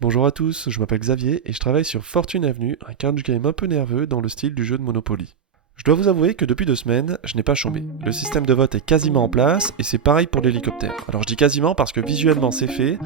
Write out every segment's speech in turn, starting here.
Bonjour à tous, je m'appelle Xavier et je travaille sur Fortune Avenue, un card game un peu nerveux dans le style du jeu de Monopoly. Je dois vous avouer que depuis 2 semaines, je n'ai pas chômé. Le système de vote est quasiment en place et c'est pareil pour l'hélicoptère. Alors je dis quasiment parce que visuellement c'est fait,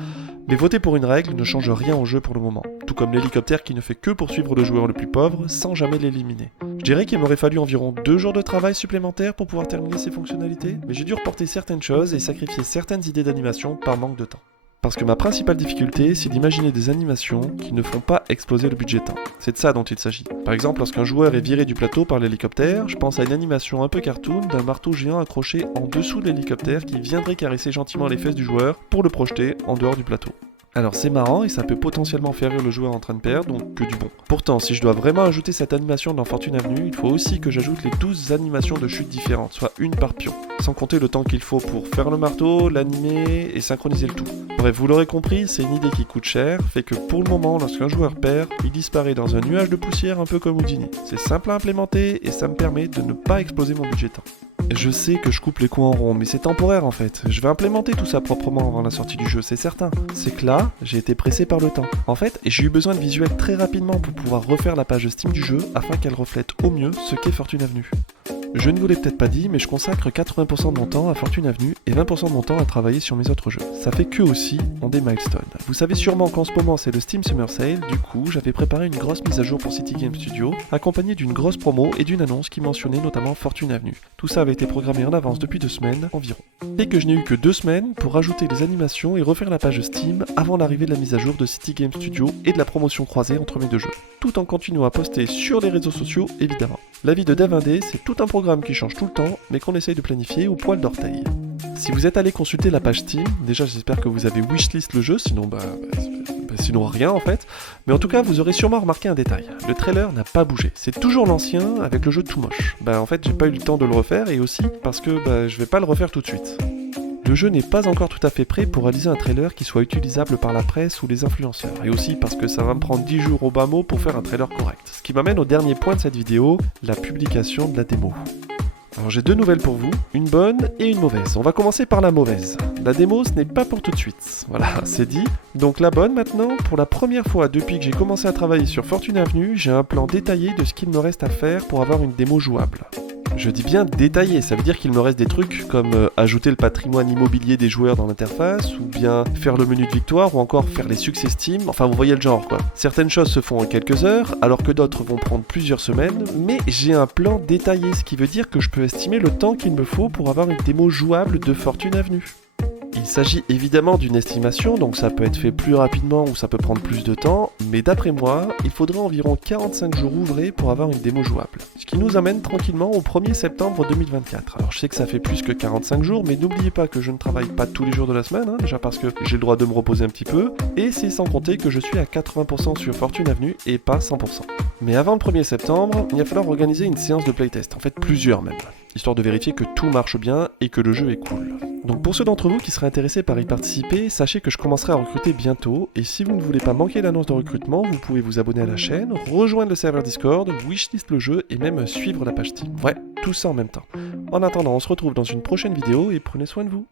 mais voter pour une règle ne change rien au jeu pour le moment. Tout comme l'hélicoptère qui ne fait que poursuivre le joueur le plus pauvre sans jamais l'éliminer. Je dirais qu'il m'aurait fallu environ 2 jours de travail supplémentaires pour pouvoir terminer ces fonctionnalités, mais j'ai dû reporter certaines choses et sacrifier certaines idées d'animation par manque de temps. Parce que ma principale difficulté, c'est d'imaginer des animations qui ne font pas exploser le budget temps. C'est de ça dont il s'agit. Par exemple, lorsqu'un joueur est viré du plateau par l'hélicoptère, je pense à une animation un peu cartoon d'un marteau géant accroché en dessous de l'hélicoptère qui viendrait caresser gentiment les fesses du joueur pour le projeter en dehors du plateau. Alors c'est marrant et ça peut potentiellement faire rire le joueur en train de perdre, donc que du bon. Pourtant, si je dois vraiment ajouter cette animation dans Fortune Avenue, il faut aussi que j'ajoute les 12 animations de chute différentes, soit une par pion. Sans compter le temps qu'il faut pour faire le marteau, l'animer et synchroniser le tout. Bref, vous l'aurez compris, c'est une idée qui coûte cher, fait que pour le moment, lorsqu'un joueur perd, il disparaît dans un nuage de poussière un peu comme Houdini. C'est simple à implémenter et ça me permet de ne pas exploser mon budget temps. Je sais que je coupe les coups en rond, mais c'est temporaire en fait. Je vais implémenter tout ça proprement avant la sortie du jeu, c'est certain. C'est que là, j'ai été pressé par le temps. En fait, j'ai eu besoin de visuels très rapidement pour pouvoir refaire la page Steam du jeu afin qu'elle reflète au mieux ce qu'est Fortune Avenue. Je ne vous l'ai peut-être pas dit, mais je consacre 80% de mon temps à Fortune Avenue et 20% de mon temps à travailler sur mes autres jeux. Ça fait qu'eux aussi ont des milestones. Vous savez sûrement qu'en ce moment c'est le Steam Summer Sale, du coup j'avais préparé une grosse mise à jour pour City Game Studio, accompagnée d'une grosse promo et d'une annonce qui mentionnait notamment Fortune Avenue. Tout ça avait été programmé en avance depuis 2 semaines environ. Et que je n'ai eu que 2 semaines pour ajouter les animations et refaire la page Steam avant l'arrivée de la mise à jour de City Game Studio et de la promotion croisée entre mes deux jeux. Tout en continuant à poster sur les réseaux sociaux évidemment. La vie de dev indé, c'est tout un programme qui change tout le temps, mais qu'on essaye de planifier au poil d'orteil. Si vous êtes allé consulter la page Steam, déjà j'espère que vous avez wishlist le jeu, sinon sinon rien en fait. Mais en tout cas, vous aurez sûrement remarqué un détail. Le trailer n'a pas bougé. C'est toujours l'ancien avec le jeu tout moche. En fait, j'ai pas eu le temps de le refaire et aussi parce que je vais pas le refaire tout de suite. Le jeu n'est pas encore tout à fait prêt pour réaliser un trailer qui soit utilisable par la presse ou les influenceurs, et aussi parce que ça va me prendre 10 jours au bas mot pour faire un trailer correct. Ce qui m'amène au dernier point de cette vidéo, la publication de la démo. Alors j'ai 2 nouvelles pour vous, une bonne et une mauvaise. On va commencer par la mauvaise. La démo, ce n'est pas pour tout de suite. Voilà, c'est dit. Donc la bonne maintenant, pour la première fois depuis que j'ai commencé à travailler sur Fortune Avenue, j'ai un plan détaillé de ce qu'il me reste à faire pour avoir une démo jouable. Je dis bien détaillé, ça veut dire qu'il me reste des trucs comme ajouter le patrimoine immobilier des joueurs dans l'interface, ou bien faire le menu de victoire, ou encore faire les succès Steam, enfin vous voyez le genre quoi. Certaines choses se font en quelques heures, alors que d'autres vont prendre plusieurs semaines, mais j'ai un plan détaillé, ce qui veut dire que je peux estimer le temps qu'il me faut pour avoir une démo jouable de Fortune Avenue. Il s'agit évidemment d'une estimation, donc ça peut être fait plus rapidement ou ça peut prendre plus de temps, mais d'après moi, il faudrait environ 45 jours ouvrés pour avoir une démo jouable. Ce qui nous amène tranquillement au 1er septembre 2024. Alors je sais que ça fait plus que 45 jours, mais n'oubliez pas que je ne travaille pas tous les jours de la semaine, déjà parce que j'ai le droit de me reposer un petit peu, et c'est sans compter que je suis à 80% sur Fortune Avenue et pas 100%. Mais avant le 1er septembre, il va falloir organiser une séance de playtest, en fait plusieurs même, histoire de vérifier que tout marche bien et que le jeu est cool. Donc pour ceux d'entre vous qui seraient intéressés par y participer, sachez que je commencerai à recruter bientôt, et si vous ne voulez pas manquer l'annonce de recrutement, vous pouvez vous abonner à la chaîne, rejoindre le serveur Discord, wishlist le jeu et même suivre la page Steam. Ouais, tout ça en même temps. En attendant, on se retrouve dans une prochaine vidéo et prenez soin de vous.